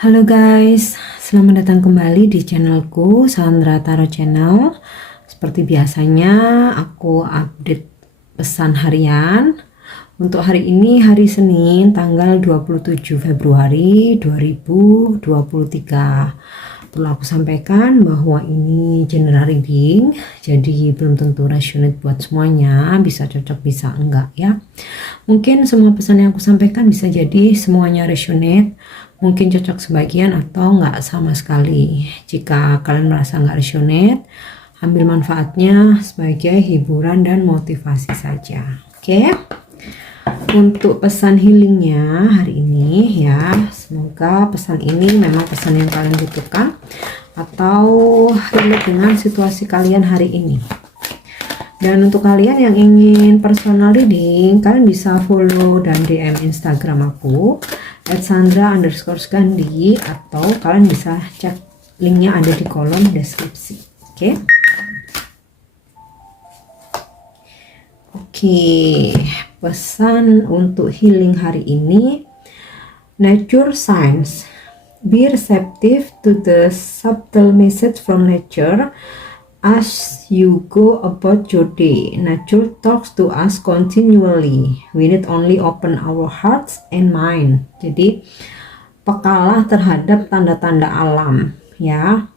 Halo guys, selamat datang kembali di channelku Sandra Tarot Channel. Seperti biasanya aku update pesan harian. Untuk hari ini hari Senin tanggal 27 Februari 2023. Perlu aku sampaikan bahwa ini general reading, jadi belum tentu resonate buat semuanya, bisa cocok bisa enggak ya. Mungkin semua pesan yang aku sampaikan bisa jadi semuanya resonate, mungkin cocok sebagian atau enggak sama sekali. Jika kalian merasa enggak resonate, ambil manfaatnya sebagai hiburan dan motivasi saja. Oke. Untuk pesan healingnya hari ini ya, semoga pesan ini memang pesan yang kalian butuhkan atau relate dengan situasi kalian hari ini. Dan untuk kalian yang ingin personal reading, kalian bisa follow dan DM Instagram aku @sandra_gandhi, atau kalian bisa cek linknya ada di kolom deskripsi. Oke. Pesan untuk healing hari ini, nature signs. Be receptive to the subtle message from nature as you go about your day. Nature talks to us continually. We need only open our hearts and mind. Jadi pekalah terhadap tanda-tanda alam ya.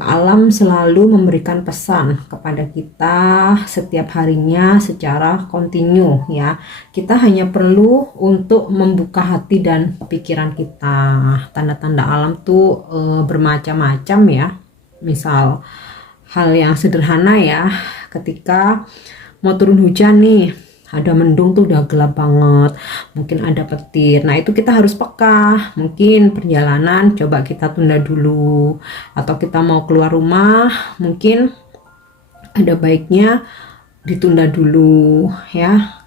Alam selalu memberikan pesan kepada kita setiap harinya secara kontinu ya. Kita hanya perlu untuk membuka hati dan pikiran kita. Tanda-tanda alam tuh bermacam-macam ya. Misal hal yang sederhana ya, ketika mau turun hujan nih, ada mendung tuh udah gelap banget, mungkin ada petir. Nah itu kita harus peka. Mungkin perjalanan coba kita tunda dulu, atau kita mau keluar rumah mungkin ada baiknya ditunda dulu ya.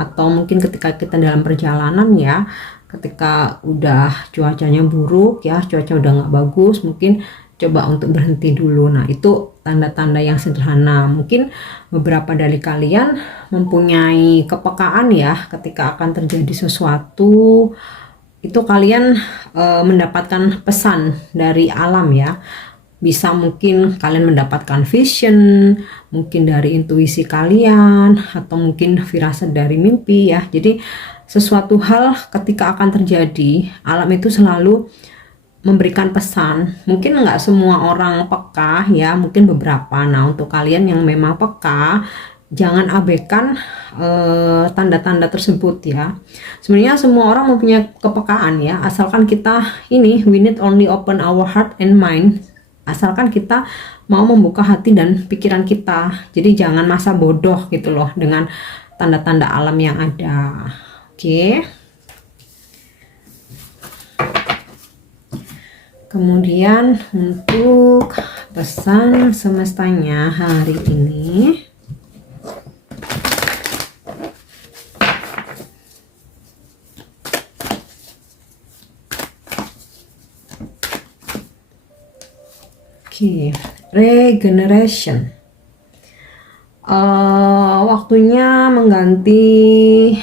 Atau mungkin ketika kita dalam perjalanan ya, ketika udah cuacanya buruk ya, cuaca udah nggak bagus, mungkin coba untuk berhenti dulu. Nah itu tanda-tanda yang sederhana. Mungkin beberapa dari kalian mempunyai kepekaan ya, ketika akan terjadi sesuatu itu kalian mendapatkan pesan dari alam ya. Bisa mungkin kalian mendapatkan vision, mungkin dari intuisi kalian, atau mungkin firasat dari mimpi ya. Jadi sesuatu hal ketika akan terjadi, alam itu selalu memberikan pesan. Mungkin nggak semua orang peka ya, mungkin beberapa. Nah untuk kalian yang memang peka, jangan abaikan tanda-tanda tersebut ya. Sebenarnya semua orang mempunyai kepekaan ya, asalkan kita ini, we need only open our heart and mind. Asalkan kita mau membuka hati dan pikiran kita. Jadi jangan masa bodoh gitu loh dengan tanda-tanda alam yang ada. Oke. Kemudian untuk pesan semestanya hari ini, regeneration. Waktunya mengganti,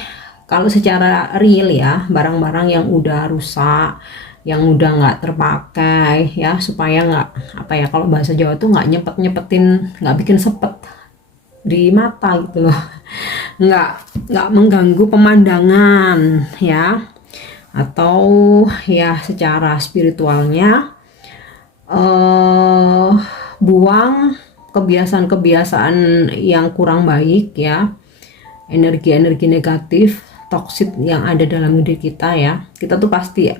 kalau secara real ya, barang-barang yang udah rusak, yang udah nggak terpakai ya, supaya nggak apa ya, kalau bahasa Jawa tuh nggak nyepet-nyepetin, nggak bikin sepet di mata gitu loh, nggak mengganggu pemandangan ya, atau ya secara spiritualnya buang kebiasaan-kebiasaan yang kurang baik ya, energi-energi negatif, toksit yang ada dalam diri kita ya. Kita tuh pasti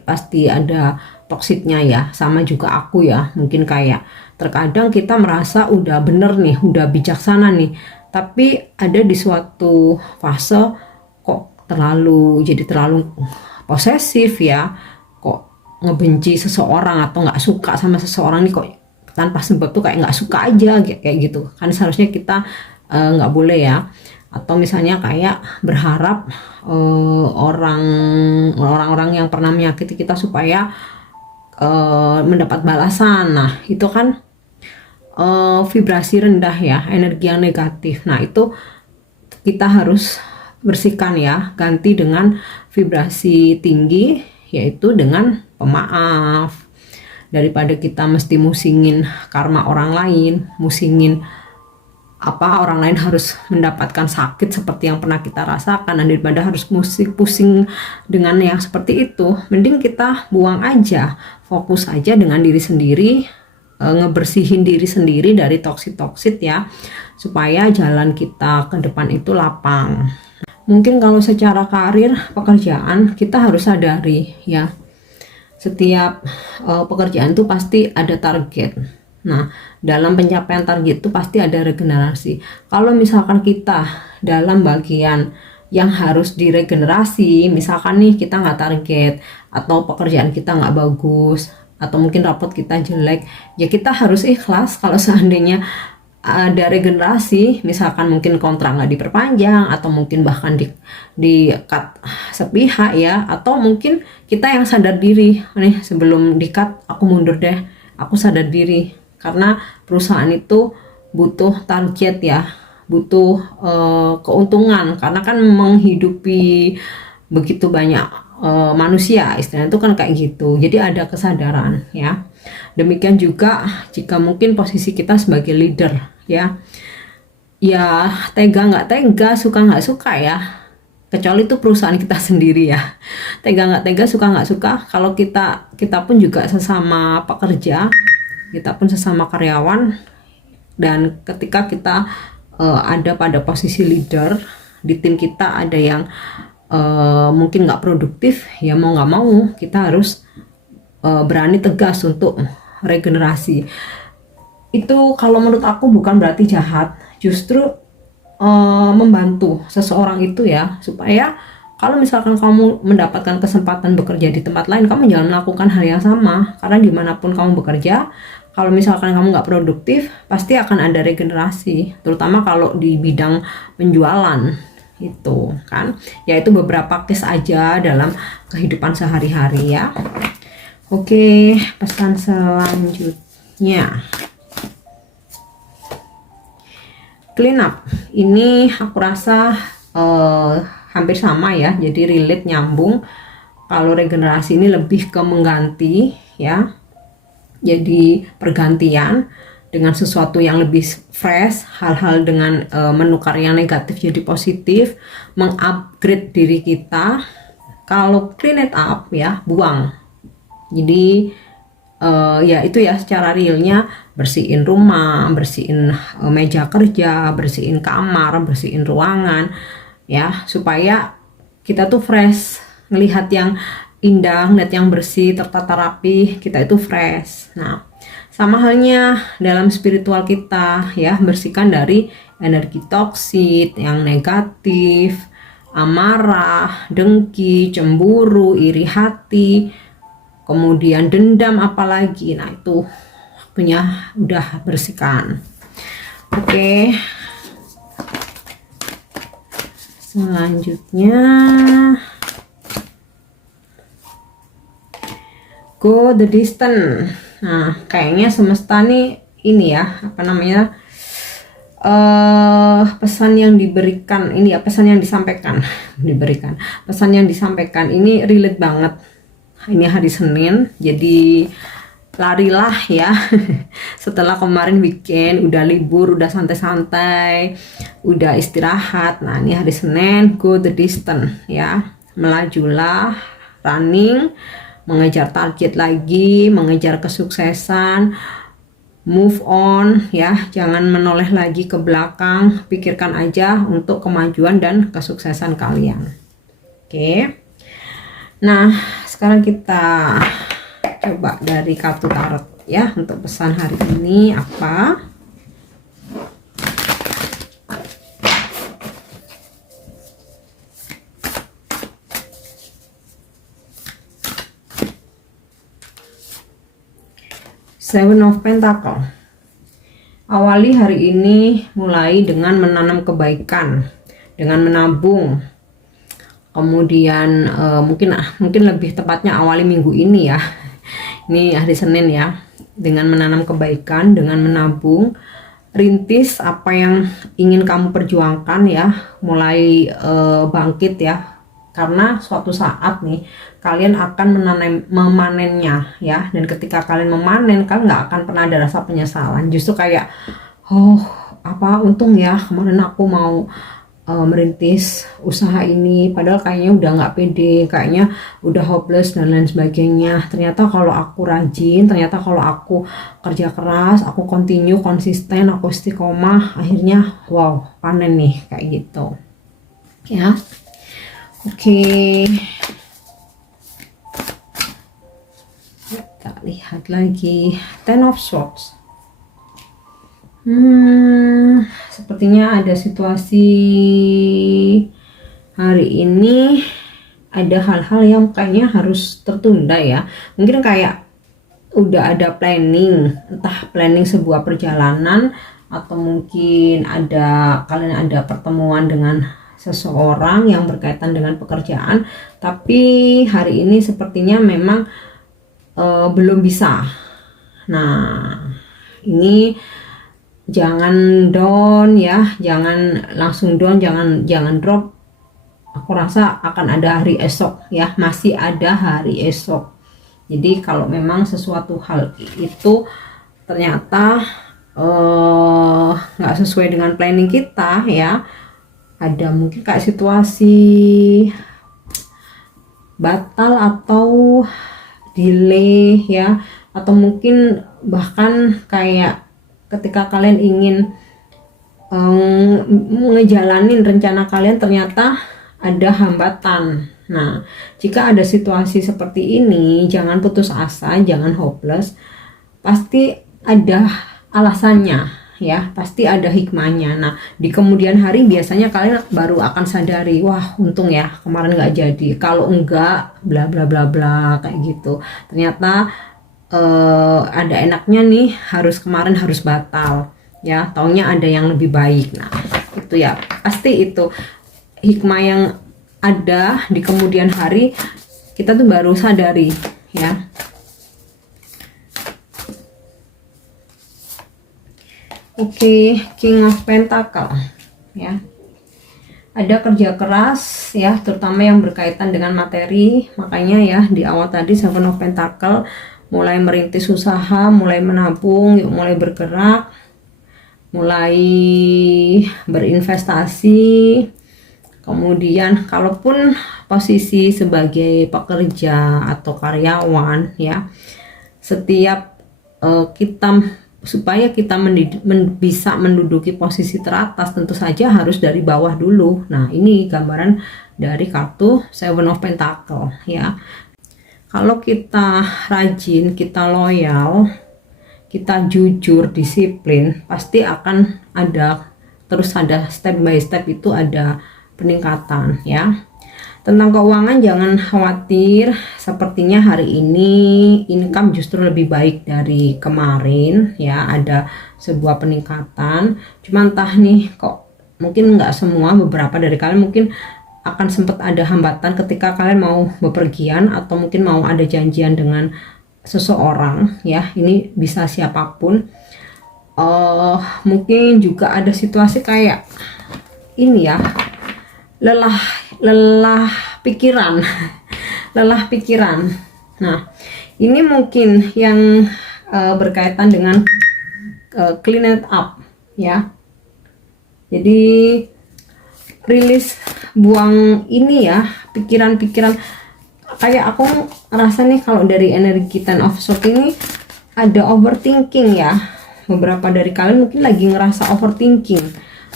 ada toksitnya ya, sama juga aku ya. Mungkin kayak terkadang kita merasa udah bener nih, udah bijaksana nih, tapi ada di suatu fase kok jadi terlalu posesif ya, kok ngebenci seseorang atau nggak suka sama seseorang nih, kok tanpa sebab tuh kayak nggak suka aja kayak gitu kan. Seharusnya kita nggak boleh ya. Atau misalnya kayak berharap orang-orang yang pernah menyakiti kita supaya mendapat balasan. Nah itu kan vibrasi rendah ya, energi yang negatif. Nah itu kita harus bersihkan ya, ganti dengan vibrasi tinggi yaitu dengan pemaaf. Daripada kita mesti musingin karma orang lain, musingin orang lain harus mendapatkan sakit seperti yang pernah kita rasakan, dan daripada harus pusing dengan yang seperti itu, mending kita buang aja, fokus aja dengan diri sendiri, ngebersihin diri sendiri dari toksit ya, supaya jalan kita ke depan itu lapang. Mungkin kalau secara karir pekerjaan kita harus sadari ya, setiap pekerjaan itu pasti ada target. Nah, dalam pencapaian target itu pasti ada regenerasi. Kalau misalkan kita dalam bagian yang harus diregenerasi, misalkan nih kita nggak target, atau pekerjaan kita nggak bagus, atau mungkin rapot kita jelek, ya kita harus ikhlas kalau seandainya ada regenerasi, misalkan mungkin kontrak nggak diperpanjang, atau mungkin bahkan di cut sepihak ya, atau mungkin kita yang sadar diri, nih sebelum di cut aku mundur deh, aku sadar diri, karena perusahaan itu butuh target ya, butuh keuntungan, karena kan menghidupi begitu banyak manusia, istilahnya itu kan kayak gitu. Jadi ada kesadaran ya. Demikian juga jika mungkin posisi kita sebagai leader ya, tega nggak tega, suka nggak suka ya, kecuali itu perusahaan kita sendiri ya, tega nggak tega, suka nggak suka, kalau kita pun juga sesama pekerja, kita pun sesama karyawan, dan ketika kita ada pada posisi leader di tim kita, ada yang mungkin nggak produktif ya, mau nggak mau kita harus berani tegas untuk regenerasi. Itu kalau menurut aku bukan berarti jahat, justru membantu seseorang itu ya, supaya kalau misalkan kamu mendapatkan kesempatan bekerja di tempat lain, kamu jangan melakukan hal yang sama, karena dimanapun kamu bekerja, kalau misalkan kamu nggak produktif, pasti akan ada regenerasi, terutama kalau di bidang penjualan itu kan. Ya itu beberapa case aja dalam kehidupan sehari-hari ya. Oke, pesan selanjutnya, clean up. Ini aku rasa hampir sama ya, jadi relate, nyambung. Kalau regenerasi ini lebih ke mengganti ya, jadi pergantian dengan sesuatu yang lebih fresh, hal-hal dengan menukar yang negatif jadi positif, mengupgrade diri kita. Kalau clean it up ya, buang. Jadi ya itu ya, secara realnya bersihin rumah, bersihin meja kerja, bersihin kamar, bersihin ruangan ya, supaya kita tuh fresh, ngelihat yang indah, ngelihat yang bersih, tertata rapi, kita itu fresh. Nah, sama halnya dalam spiritual kita ya, bersihkan dari energi toksit yang negatif, amarah, dengki, cemburu, iri hati, kemudian dendam apalagi. Nah, itu punya udah bersihkan. Oke. Selanjutnya, go the distance. Nah, kayaknya semesta nih ini ya, apa namanya, pesan yang diberikan ini ya, pesan yang disampaikan pesan yang disampaikan ini relate banget. Ini hari Senin, jadi larilah ya. Setelah kemarin weekend udah libur, udah santai-santai, udah istirahat. Nah, ini hari Senin, go the distance ya, melajulah, running, mengejar target lagi, mengejar kesuksesan, move on ya, jangan menoleh lagi ke belakang, pikirkan aja untuk kemajuan dan kesuksesan kalian. Oke. Nah, sekarang kita coba dari kartu tarot ya, untuk pesan hari ini apa? Seven of Pentacle. Awali hari ini mulai dengan menanam kebaikan, dengan menabung. Kemudian mungkin lebih tepatnya awali minggu ini ya. Ini hari Senin ya. Dengan menanam kebaikan, dengan menabung, rintis apa yang ingin kamu perjuangkan ya, mulai bangkit ya. karena suatu saat nih kalian akan memanennya ya, dan ketika kalian memanen kalian nggak akan pernah ada rasa penyesalan, justru kayak oh apa untung ya kemarin aku mau merintis usaha ini, padahal kayaknya udah nggak pede, kayaknya udah hopeless dan lain sebagainya. Ternyata kalau aku rajin, ternyata kalau aku kerja keras, aku continue, konsisten, aku istiqomah, akhirnya wow panen nih kayak gitu ya. Oke, kita lihat lagi Ten of Swords. Sepertinya ada situasi hari ini, ada hal-hal yang kayaknya harus tertunda ya. Mungkin kayak udah ada planning, entah planning sebuah perjalanan, atau mungkin kalian ada pertemuan dengan seseorang yang berkaitan dengan pekerjaan, tapi hari ini sepertinya memang belum bisa. Nah ini jangan down ya, jangan langsung down, jangan drop. Aku rasa akan ada hari esok ya, masih ada hari esok. Jadi kalau memang sesuatu hal itu ternyata nggak sesuai dengan planning kita ya, ada mungkin kayak situasi batal atau delay ya, atau mungkin bahkan kayak ketika kalian ingin ngejalanin rencana kalian ternyata ada hambatan. Nah, jika ada situasi seperti ini, jangan putus asa, jangan hopeless. Pasti ada alasannya ya, pasti ada hikmahnya. Nah, di kemudian hari biasanya kalian baru akan sadari, wah untung ya kemarin nggak jadi, kalau enggak bla bla bla bla kayak gitu. Ternyata ada enaknya nih, kemarin harus batal ya, taunya ada yang lebih baik. Nah itu ya, pasti itu hikmah yang ada di kemudian hari, kita tuh baru sadari ya. Oke, King of Pentacle ya, ada kerja keras ya, terutama yang berkaitan dengan materi. Makanya ya di awal tadi Seven of Pentacle, mulai merintis usaha, mulai menabung, yuk mulai bergerak, mulai berinvestasi. Kemudian kalaupun posisi sebagai pekerja atau karyawan ya, setiap supaya kita bisa menduduki posisi teratas, tentu saja harus dari bawah dulu. Nah ini gambaran dari kartu Seven of Pentacle ya. Kalau kita rajin, kita loyal, kita jujur, disiplin, pasti akan terus ada step by step, itu ada peningkatan ya. Tentang keuangan jangan khawatir, sepertinya hari ini income justru lebih baik dari kemarin ya, ada sebuah peningkatan. Cuma entah nih kok, mungkin nggak semua, beberapa dari kalian mungkin akan sempat ada hambatan ketika kalian mau bepergian, atau mungkin mau ada janjian dengan seseorang ya, ini bisa siapapun. Mungkin juga ada situasi kayak ini ya, lelah pikiran lelah pikiran. Nah ini mungkin yang berkaitan dengan clean it up ya, jadi rilis, buang ini ya, pikiran-pikiran. Kayak aku ngerasa nih kalau dari energi Ten of Swords ini ada overthinking ya, beberapa dari kalian mungkin lagi ngerasa overthinking,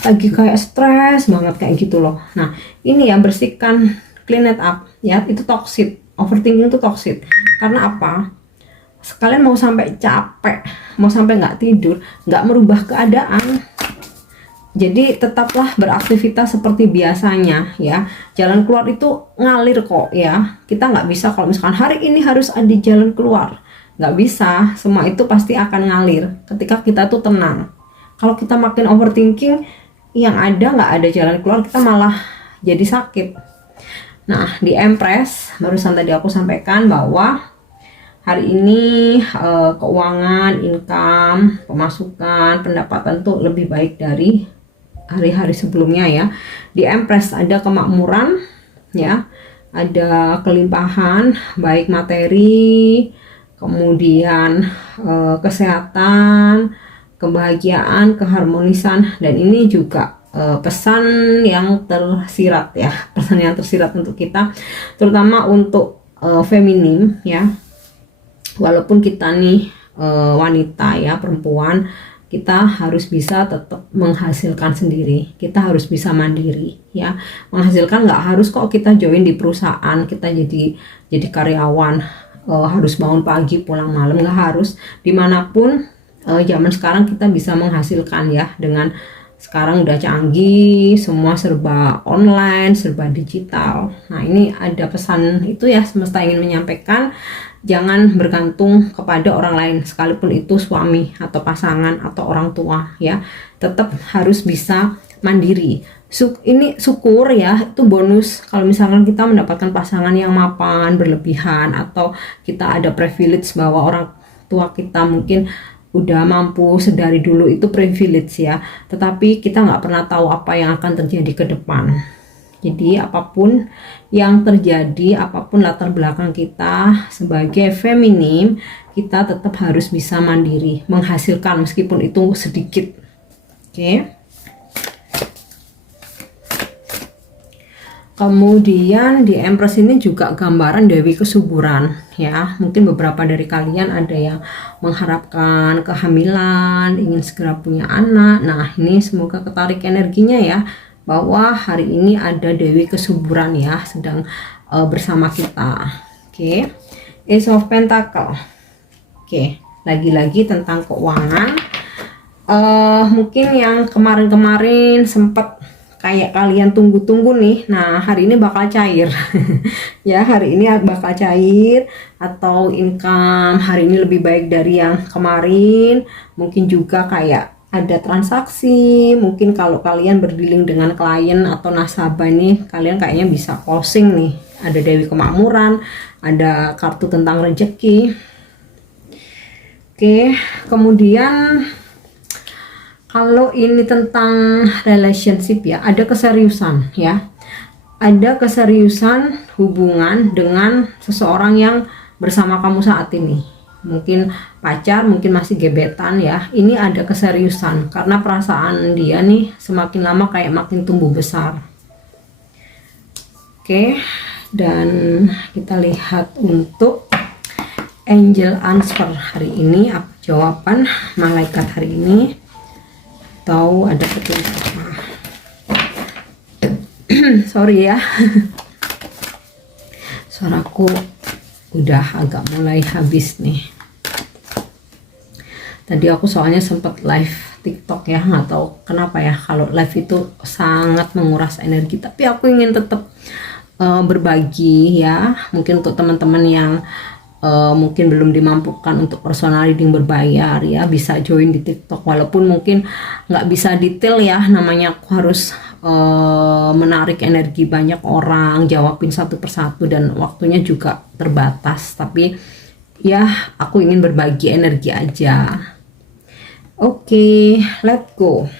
lagi kayak stres banget kayak gitu loh. Nah ini ya, bersihkan, clean it up ya, itu toxic, overthinking itu toxic. Karena apa? Sekalian mau sampai capek, mau sampai nggak tidur, nggak merubah keadaan. Jadi tetaplah beraktivitas seperti biasanya ya. Jalan keluar itu ngalir kok ya. Kita nggak bisa kalau misalkan hari ini harus ada jalan keluar, nggak bisa. Semua itu pasti akan ngalir ketika kita tuh tenang. Kalau kita makin overthinking, yang ada nggak ada jalan keluar, kita malah jadi sakit. Nah di Empress barusan tadi aku sampaikan bahwa hari ini keuangan, income, pemasukan, pendapatan tuh lebih baik dari hari-hari sebelumnya ya. Di Empress ada kemakmuran ya. Ada kelimpahan baik materi, kemudian kesehatan, kebahagiaan, keharmonisan, dan ini juga pesan yang tersirat ya, pesan yang tersirat untuk kita, terutama untuk feminim ya. Walaupun kita nih wanita ya, perempuan, kita harus bisa tetap menghasilkan sendiri, kita harus bisa mandiri ya. Menghasilkan nggak harus kok kita join di perusahaan, kita jadi karyawan, harus bangun pagi pulang malam, nggak harus. Dimanapun zaman sekarang kita bisa menghasilkan ya, dengan sekarang udah canggih, semua serba online, serba digital. Nah ini ada pesan itu ya, semesta ingin menyampaikan, jangan bergantung kepada orang lain, sekalipun itu suami atau pasangan atau orang tua ya, tetap harus bisa mandiri. Ini syukur ya, itu bonus kalau misalkan kita mendapatkan pasangan yang mapan, berlebihan, atau kita ada privilege bahwa orang tua kita mungkin udah mampu sedari dulu, itu privilege ya, tetapi kita nggak pernah tahu apa yang akan terjadi ke depan. Jadi apapun yang terjadi, apapun latar belakang kita sebagai feminim, kita tetap harus bisa mandiri, menghasilkan meskipun itu sedikit. Oke. Kemudian di Empress ini juga gambaran Dewi Kesuburan ya. Mungkin beberapa dari kalian ada yang mengharapkan kehamilan, ingin segera punya anak. Nah ini semoga ketarik energinya ya, bahwa hari ini ada Dewi Kesuburan ya, sedang bersama kita. Oke. Ace of Pentacle. Oke, lagi-lagi tentang keuangan. Mungkin yang kemarin-kemarin sempat kayak kalian tunggu-tunggu nih, nah hari ini bakal cair ya, hari ini bakal cair, atau income hari ini lebih baik dari yang kemarin. Mungkin juga kayak ada transaksi, mungkin kalau kalian berdealing dengan klien atau nasabah nih, kalian kayaknya bisa closing nih. Ada Dewi Kemakmuran, ada kartu tentang rezeki. Oke, kemudian kalau ini tentang relationship ya, ada keseriusan ya, ada keseriusan hubungan dengan seseorang yang bersama kamu saat ini. Mungkin pacar, mungkin masih gebetan ya. Ini ada keseriusan karena perasaan dia nih semakin lama kayak makin tumbuh besar. Oke, dan kita lihat untuk angel answer hari ini, apa jawaban malaikat hari ini, atau ada petunjuk apa. Sorry ya, suaraku udah agak mulai habis nih. Tadi aku soalnya sempat live TikTok ya, nggak tahu kenapa ya, kalau live itu sangat menguras energi, tapi aku ingin tetap berbagi ya, mungkin untuk teman-teman yang mungkin belum dimampukan untuk personal reading berbayar ya, bisa join di TikTok, walaupun mungkin nggak bisa detail ya, namanya aku harus menarik energi banyak orang, jawabin satu persatu, dan waktunya juga terbatas, tapi ya aku ingin berbagi energi aja. Oke, let's go.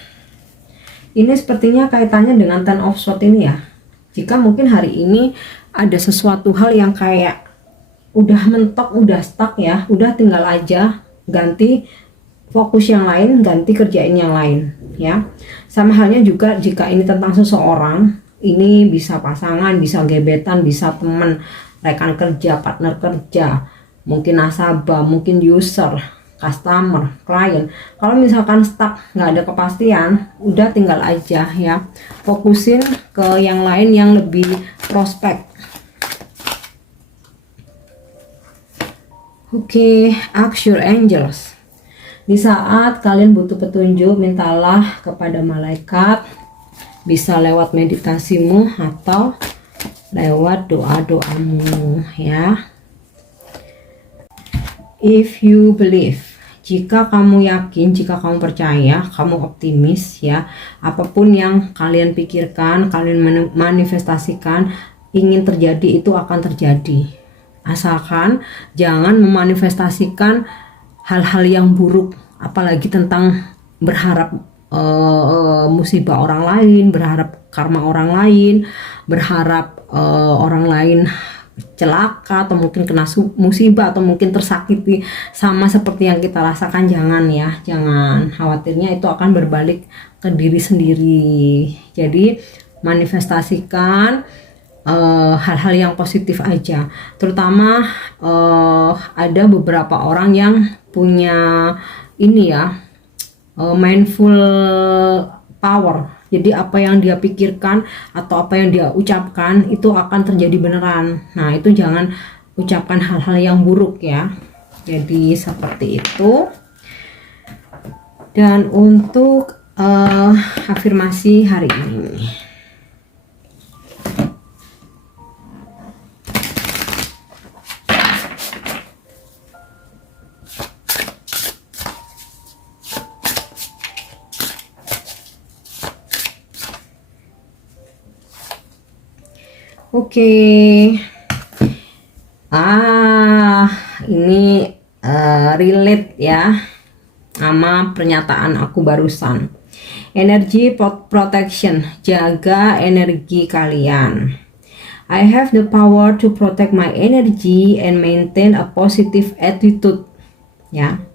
Ini sepertinya kaitannya dengan Ten of Swords ini ya. Jika mungkin hari ini ada sesuatu hal yang kayak udah mentok, udah stuck ya, udah tinggal aja ganti fokus yang lain, ganti kerjain yang lain ya. Sama halnya juga jika ini tentang seseorang, ini bisa pasangan, bisa gebetan, bisa teman, rekan kerja, partner kerja, mungkin nasabah, mungkin user, customer, klien. Kalau misalkan stuck, nggak ada kepastian, udah tinggal aja ya, fokusin ke yang lain yang lebih prospek. Oke, ask your angels. Di saat kalian butuh petunjuk, mintalah kepada malaikat, bisa lewat meditasimu atau lewat doa-doamu ya. If you believe, jika kamu yakin, jika kamu percaya, kamu optimis ya, apapun yang kalian pikirkan, kalian manifestasikan ingin terjadi, itu akan terjadi. Asalkan jangan memanifestasikan hal-hal yang buruk, apalagi tentang berharap musibah orang lain, berharap karma orang lain, berharap orang lain celaka atau mungkin kena musibah atau mungkin tersakiti sama seperti yang kita rasakan. Jangan ya, jangan, khawatirnya itu akan berbalik ke diri sendiri. Jadi manifestasikan hal-hal yang positif aja, terutama ada beberapa orang yang punya ini ya, mindful power. Jadi apa yang dia pikirkan atau apa yang dia ucapkan itu akan terjadi beneran. Nah, itu jangan ucapkan hal-hal yang buruk ya. Jadi seperti itu. Dan untuk afirmasi hari ini, oke. Ini relate ya sama pernyataan aku barusan. Energy protection, jaga energi kalian. I have the power to protect my energy and maintain a positive attitude. Ya,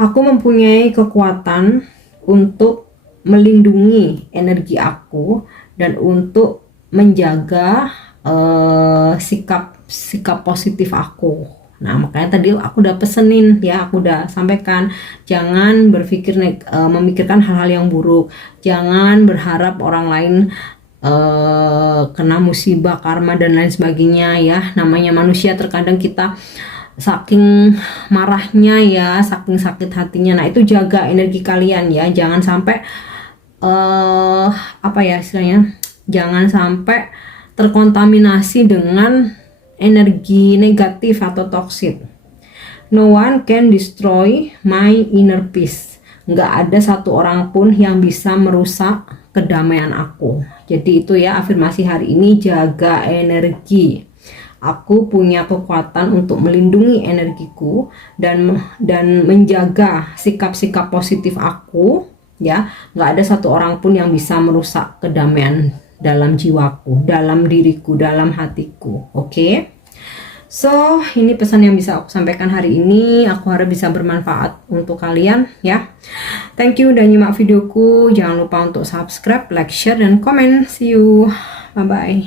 aku mempunyai kekuatan untuk melindungi energi aku dan untuk menjaga sikap positif aku. Nah, makanya tadi aku udah pesenin ya, aku udah sampaikan, jangan berpikir memikirkan hal-hal yang buruk, jangan berharap orang lain kena musibah, karma dan lain sebagainya ya. Namanya manusia, terkadang kita saking marahnya ya, saking sakit hatinya. Nah, itu jaga energi kalian ya, jangan sampai apa ya istilahnya, jangan sampai terkontaminasi dengan energi negatif atau toksik. No one can destroy my inner peace. Nggak ada satu orang pun yang bisa merusak kedamaian aku. Jadi itu ya afirmasi hari ini, jaga energi. Aku punya kekuatan untuk melindungi energiku dan menjaga sikap-sikap positif aku ya. Nggak ada satu orang pun yang bisa merusak kedamaian dalam jiwaku, dalam diriku, dalam hatiku. Oke. So, ini pesan yang bisa aku sampaikan hari ini. Aku harap bisa bermanfaat untuk kalian ya. Thank you udah nyimak videoku. Jangan lupa untuk subscribe, like, share, dan komen. See you. Bye-bye.